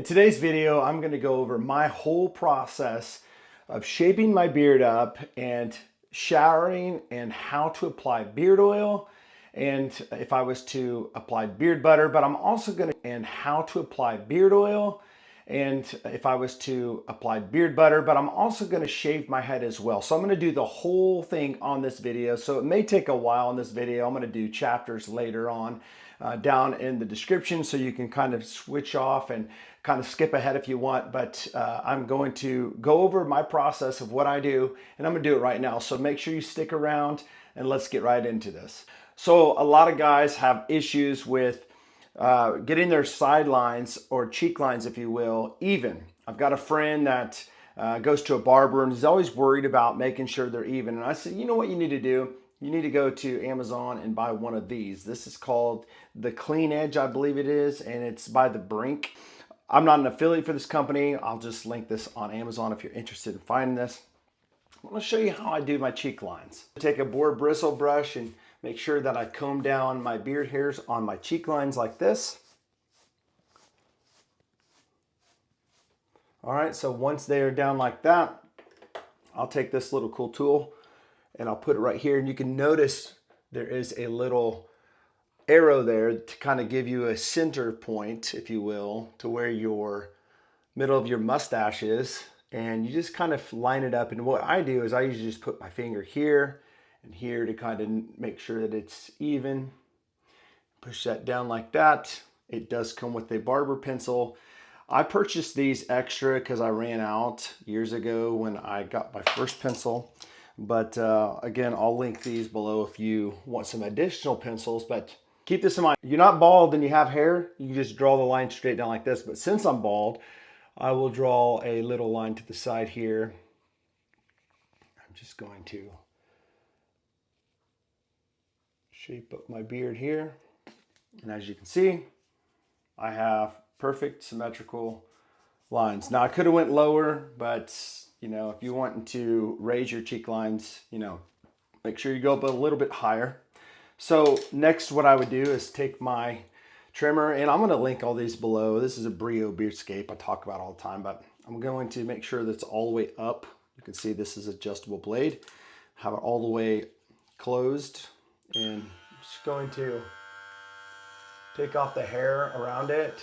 In today's video, I'm going to go over my whole process of shaping my beard up and showering and how to apply beard oil and if I was to apply beard butter, but I'm also going to and how to apply beard oil and if I was to apply beard butter, but I'm also going to shave my head as well. So I'm going to do the whole thing on this video. So it may take a while in this video. I'm going to do chapters later on down in the description so you can kind of switch off and kind of skip ahead if you want, but I'm going to go over my process of what I do, and I'm going to do it right now. So make sure you stick around and let's get right into this. So a lot of guys have issues with getting their sidelines or cheek lines, if you will, even. I've got a friend that goes to a barber and he's always worried about making sure they're even. And I said, you know what you need to do? You need to go to Amazon and buy one of these. This is called the Clean Edge, I believe it is, and it's by the Brink. I'm not an affiliate for this company. I'll just link this on Amazon if you're interested in finding this. I'm going to show you how I do my cheek lines. Take a boar bristle brush and make sure that I comb down my beard hairs on my cheek lines like this. All right, so once they are down like that, I'll take this little cool tool and I'll put it right here, and you can notice there is a little arrow there to kind of give you a center point, if you will, to where your middle of your mustache is, and you just kind of line it up. And what I do is I usually just put my finger here and here to kind of make sure that it's even. Push that down like that. It does come with a barber pencil. I purchased these extra because I ran out years ago when I got my first pencil. But again, I'll link these below if you want some additional pencils. But keep this in mind. You're not bald and you have hair, you can just draw the line straight down like this. But since I'm bald, I will draw a little line to the side here. I'm just going to shape up my beard here. And as you can see, I have perfect symmetrical lines. Now I could have went lower, but you know, if you want to raise your cheek lines, you know, make sure you go up a little bit higher. So next what I would do is take my trimmer, and I'm going to link all these below. This is a Brio Beardscape I talk about all the time, but I'm going to make sure that's all the way up. You can see this is adjustable blade. Have it all the way closed, and I'm just going to take off the hair around it.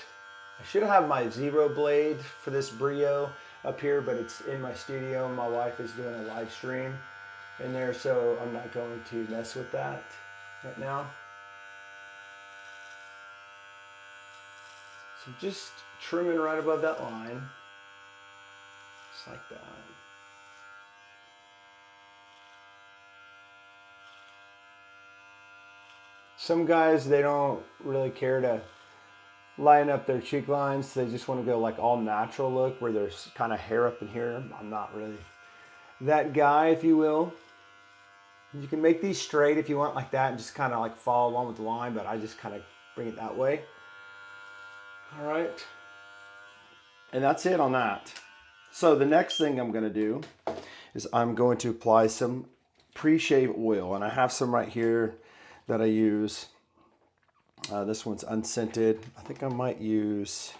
I should have my zero blade for this Brio up here, but it's in my studio. My wife is doing a live stream in there, so I'm not going to mess with that right now. So just trimming right above that line, just like that. Some guys, they don't really care to line up their cheek lines. They just want to go like all natural look where there's kind of hair up in here. I'm not really that guy, if you will. You can make these straight if you want like that and just kind of like follow along with the line, but I just kind of bring it that way. All right. And that's it on that. So the next thing I'm going to do is I'm going to apply some pre-shave oil, and I have some right here that I use. This one's unscented. I think I might use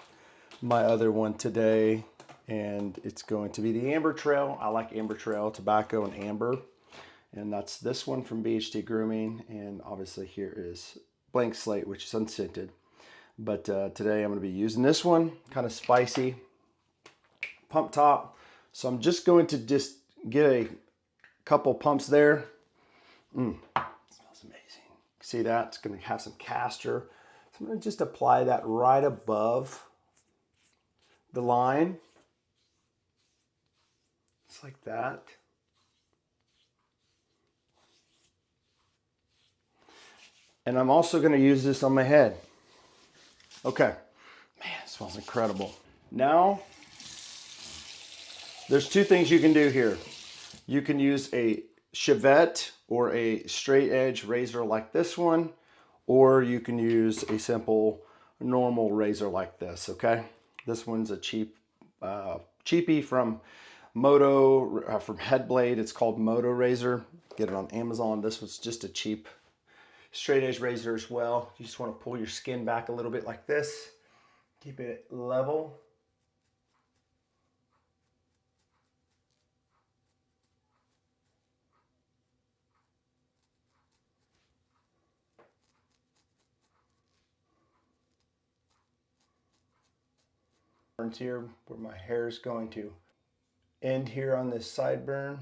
my other one today, and it's going to be the Amber Trail. I like Amber Trail tobacco and amber, and that's this one from Grooming. And obviously here is Blank Slate, which is unscented. But today I'm going to be using this one, kind of spicy, pump top. So I'm just going to just get a couple pumps there. See that? It's going to have some castor. So I'm going to just apply that right above the line. Just like that. And I'm also going to use this on my head. Okay. Man, it smells incredible. Now, there's two things you can do here. You can use a chevette or a straight edge razor like this one, or you can use a simple normal razor like this, okay? This one's a cheapie from Moto, from Headblade. It's called Moto Razor. Get it on Amazon. This was just a cheap straight edge razor as well. You just want to pull your skin back a little bit like this. Keep it level. Here where my hair is going to end here on this sideburn.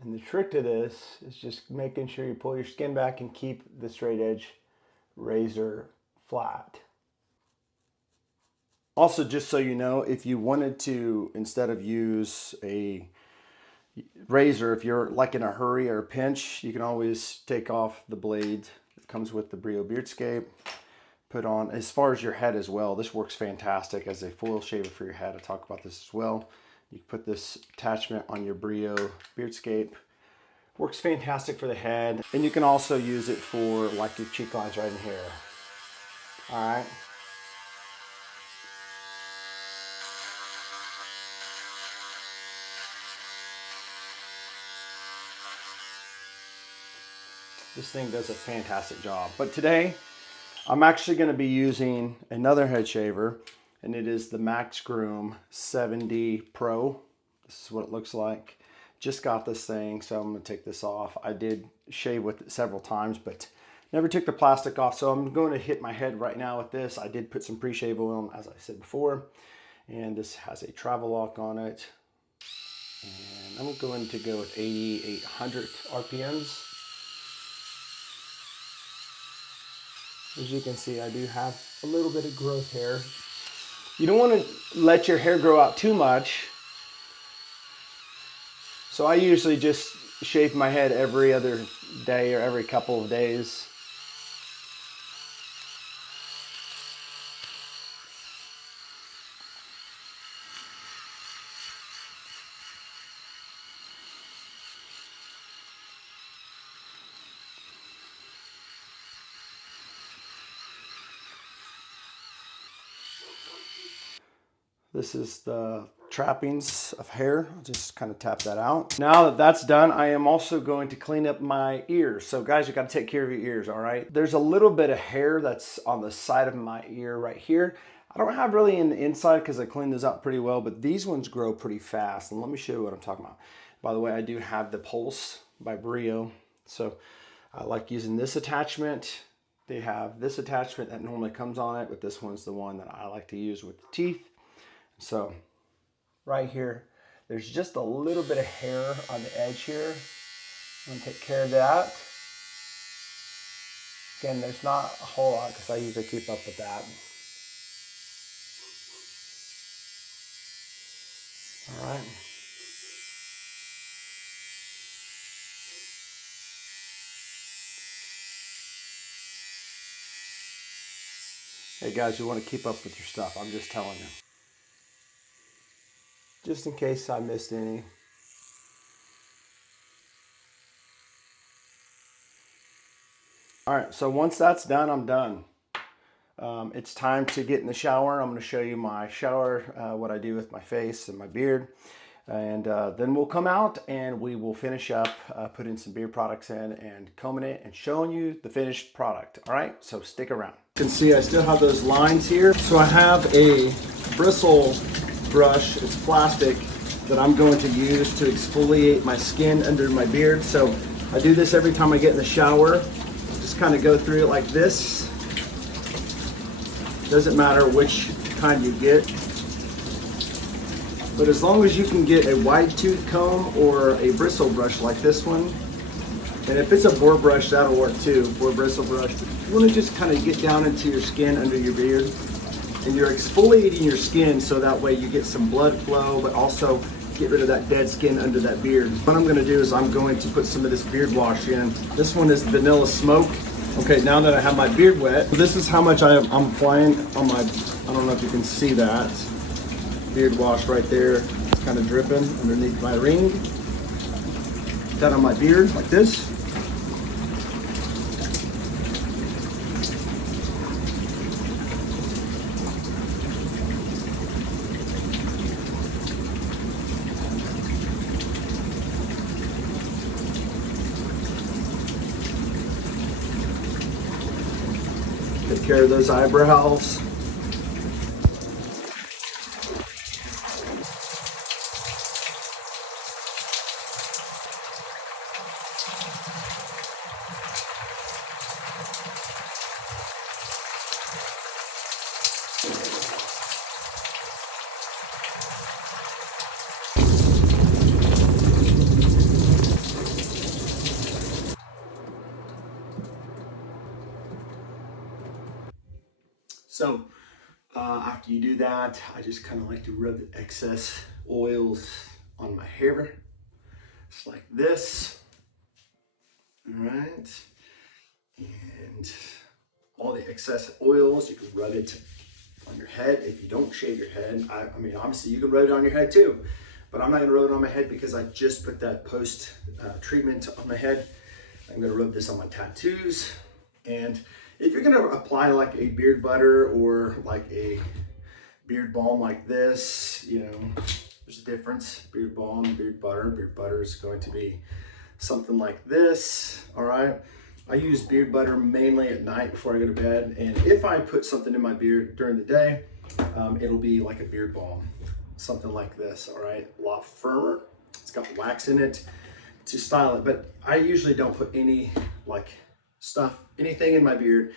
And the trick to this is just making sure you pull your skin back and keep the straight edge razor flat. Also, just so you know, if you wanted to, instead of use a razor, if you're like in a hurry or a pinch, you can always take off the blade. It comes with the Brio Beardscape. Put on, as far as your head as well, this works fantastic as a foil shaver for your head. I talk about this as well. You can put this attachment on your Brio Beardscape. Works fantastic for the head. And you can also use it for like your cheek lines right in here. All right. This thing does a fantastic job. But today, I'm actually going to be using another head shaver, and it is the Max Groom 70 Pro. This is what it looks like. Just got this thing, so I'm going to take this off. I did shave with it several times, but never took the plastic off, so I'm going to hit my head right now with this. I did put some pre-shave oil on, as I said before, and this has a travel lock on it. And I'm going to go with 8,800 RPMs. As you can see, I do have a little bit of growth hair. You don't want to let your hair grow out too much. So I usually just shave my head every other day or every couple of days. This is the trappings of hair. I'll just kind of tap that out. Now that that's done, I am also going to clean up my ears. So guys, you got to take care of your ears, all right? There's a little bit of hair that's on the side of my ear right here. I don't have really in the inside because I cleaned those out pretty well, but these ones grow pretty fast. And let me show you what I'm talking about. By the way, I do have the Pulse by Brio. So I like using this attachment. They have this attachment that normally comes on it, but this one's the one that I like to use with the teeth. So right here, there's just a little bit of hair on the edge here. I'm gonna take care of that. Again, there's not a whole lot because I usually keep up with that. All right. Hey guys, you want to keep up with your stuff. I'm just telling you. Just in case I missed any. All right, so once that's done, I'm done. It's time to get in the shower. I'm going to show you my shower, what I do with my face and my beard. And then we'll come out and we will finish up putting some beard products in and combing it and showing you the finished product. All right, so stick around. You can see I still have those lines here. So I have a bristle brush, it's plastic, that I'm going to use to exfoliate my skin under my beard. So I do this every time I get in the shower. Just kind of go through it like this. Doesn't matter which kind you get. But as long as you can get a wide tooth comb or a bristle brush like this one, and if it's a boar brush, that'll work too, or a bristle brush. You want to just kind of get down into your skin under your beard. And you're exfoliating your skin so that way you get some blood flow, but also get rid of that dead skin under that beard. What I'm going to do is I'm going to put some of this beard wash in. This one is Vanilla Smoke. Okay, now that I have my beard wet, this is how much I'm applying on my, I don't know if you can see that, beard wash right there. It's kind of dripping underneath my ring. Down on my beard like this. Take care of those eyebrows. after you do that, I just kind of like to rub the excess oils on my hair, just like this. All right, and all the excess oils, you can rub it on your head if you don't shave your head. I mean, obviously you can rub it on your head too, but I'm not gonna rub it on my head because I just put that post treatment on my head. I'm gonna rub this on my tattoos. And if you're gonna apply like a beard butter or like a beard balm like this, you know, there's a difference. Beard balm, beard butter. Beard butter is going to be something like this, all right? I use beard butter mainly at night before I go to bed. And if I put something in my beard during the day, it'll be like a beard balm, something like this, all right? A lot firmer. It's got wax in it to style it, but I usually don't put any like anything in my beard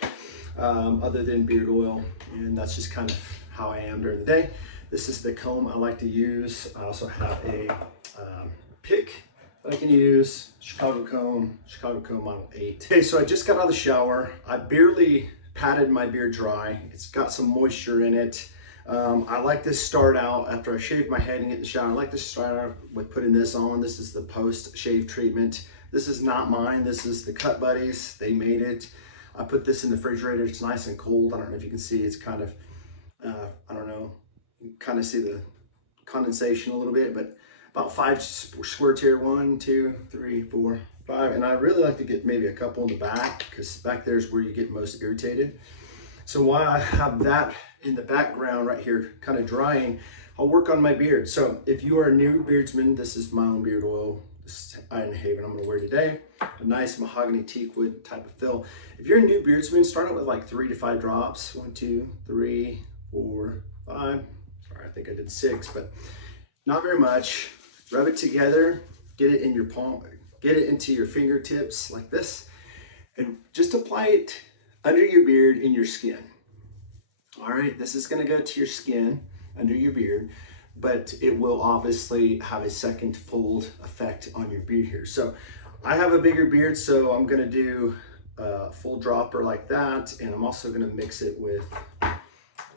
other than beard oil. And that's just kind of how I am during the day. This is the comb I like to use. I also have a pick that I can use, Chicago comb model 8. Okay, so I just got out of the shower. I barely patted my beard dry. It's got some moisture in it. I like to start out after I shave my head and get in the shower. I like to start out with putting this on. This is the post-shave treatment. This is not mine. This is the Cut Buddies. They made it. I put this in the refrigerator. It's nice and cold. I don't know if you can see. It's kind of, I don't know, you can kind of see the condensation a little bit, but about 5 squirts here. 1, 2, 3, 4, 5. And I really like to get maybe a couple in the back because back there is where you get most irritated. So while I have that in the background right here kind of drying, I'll work on my beard. So if you are a new beardsman, this is my own beard oil. This is Iron Haven I'm gonna wear today. A nice mahogany teakwood type of fill. If you're a new beardsman, start out with like 3 to 5 drops. 1, 2, 3, 4, 5. Sorry, I think I did 6, but not very much. Rub it together, get it in your palm, get it into your fingertips like this, and just apply it under your beard in your skin. All right, this is gonna go to your skin under your beard, but it will obviously have a second fold effect on your beard here. So I have a bigger beard, so I'm gonna do a full dropper like that, and I'm also gonna mix it with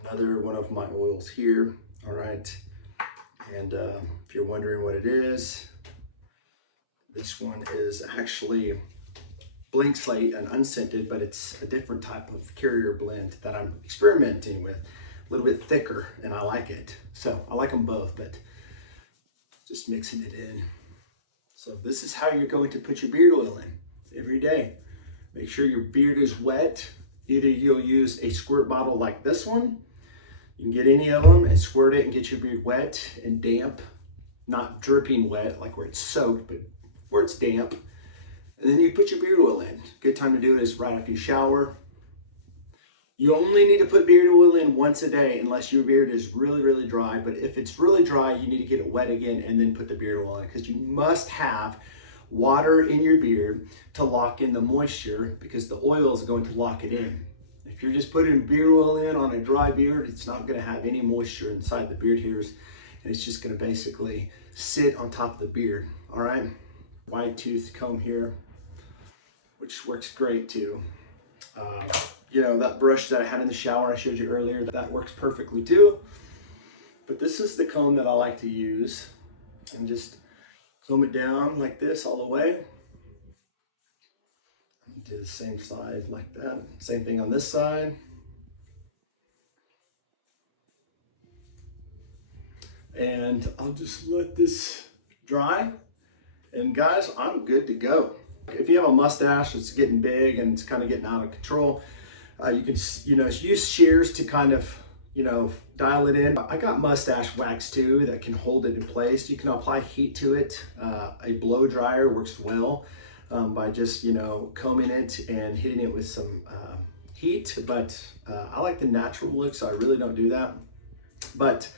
another one of my oils here, all right? And if you're wondering what it is, this one is actually blank slate and unscented, but it's a different type of carrier blend that I'm experimenting with. A little bit thicker, and I like it. So I like them both, but just mixing it in. So this is how you're going to put your beard oil in every day. Make sure your beard is wet. Either you'll use a squirt bottle like this one. You can get any of them and squirt it and get your beard wet and damp. Not dripping wet, like where it's soaked, but where it's damp. And then you put your beard oil in. Good time to do it is right after you shower. You only need to put beard oil in once a day unless your beard is really, really dry. But if it's really dry, you need to get it wet again and then put the beard oil in, because you must have water in your beard to lock in the moisture, because the oil is going to lock it in. If you're just putting beard oil in on a dry beard, it's not going to have any moisture inside the beard hairs, and it's just going to basically sit on top of the beard. All right, wide tooth comb here, which works great too. You know, that brush that I had in the shower I showed you earlier, that works perfectly too. But this is the comb that I like to use, and just comb it down like this all the way. Do the same side like that. Same thing on this side. And I'll just let this dry. And guys, I'm good to go. If you have a mustache that's getting big and it's kind of getting out of control, you can, use shears to kind of, dial it in. I got mustache wax too that can hold it in place. You can apply heat to it. A blow dryer works well. By just, combing it and hitting it with some heat, but I like the natural look, so I really don't do that. But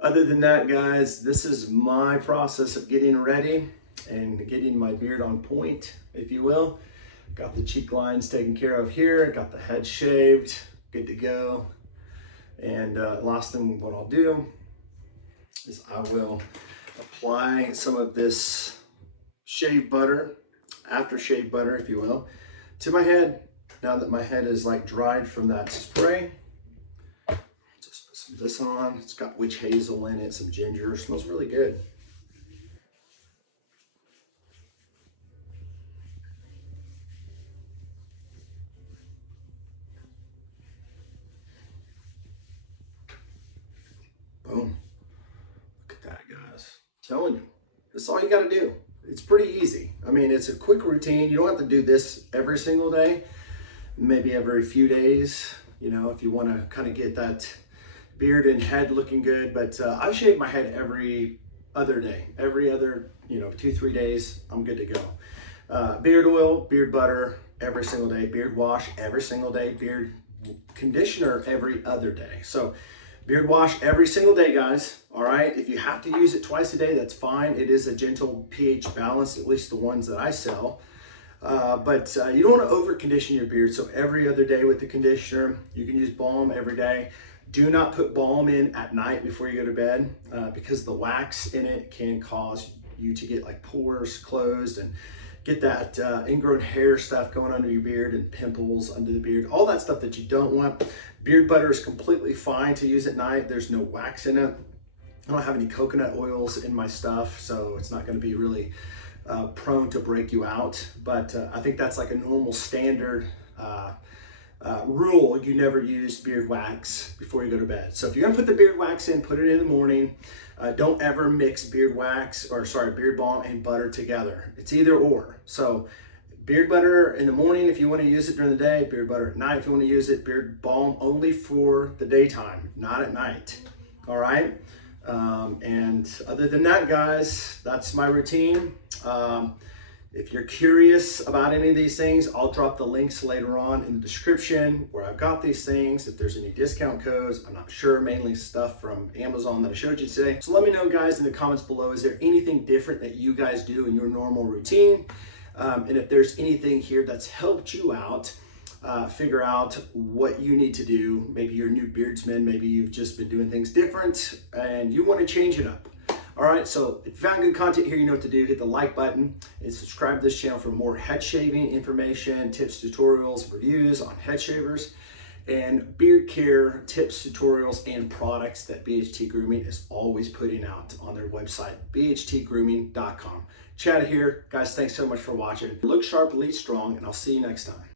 other than that, guys, this is my process of getting ready and getting my beard on point, if you will. Got the cheek lines taken care of here, got the head shaved, good to go. And last thing what I'll do is I will apply some of this shave butter, aftershave butter, if you will, to my head. Now that my head is like dried from that spray, just put some this on. It's got witch hazel in it, some ginger. It smells really good. Boom. Look at that, guys. I'm telling you, that's all you got to do. It's pretty easy. I mean, it's a quick routine. You don't have to do this every single day, maybe every few days, you know, if you want to kind of get that beard and head looking good. But I shave my head every other day, every other, 2-3 days, I'm good to go. Beard oil, beard butter every single day, beard wash every single day, beard conditioner every other day. So beard wash every single day, guys. All right, if you have to use it twice a day, that's fine. It is a gentle pH balance, at least the ones that I sell. But you don't want to over condition your beard. So every other day with the conditioner, you can use balm every day. Do not put balm in at night before you go to bed because the wax in it can cause you to get like pores closed and get that ingrown hair stuff going under your beard and pimples under the beard, all that stuff that you don't want. Beard butter is completely fine to use at night. There's no wax in it. I don't have any coconut oils in my stuff, so it's not going to be really prone to break you out. But I think that's like a normal standard rule. You never use beard wax before you go to bed. So if you're gonna put the beard wax in, put it in the morning. Don't ever mix beard balm and butter together. It's either or. So beard butter in the morning if you want to use it during the day, beard butter at night if you want to use it, beard balm only for the daytime, not at night. All right. And other than that, guys, that's my routine. If you're curious about any of these things, I'll drop the links later on in the description where I've got these things. If there's any discount codes, I'm not sure, mainly stuff from Amazon that I showed you today. So let me know, guys, in the comments below, is there anything different that you guys do in your normal routine? And if there's anything here that's helped you out, figure out what you need to do. Maybe you're a new beardsman, maybe you've just been doing things different and you want to change it up. All right, so if you found good content here, you know what to do. Hit the like button and subscribe to this channel for more head shaving information, tips, tutorials, reviews on head shavers, and beard care tips, tutorials, and products that BHT Grooming is always putting out on their website, bhtgrooming.com. Chad here. Guys, thanks so much for watching. Look sharp, lead strong, and I'll see you next time.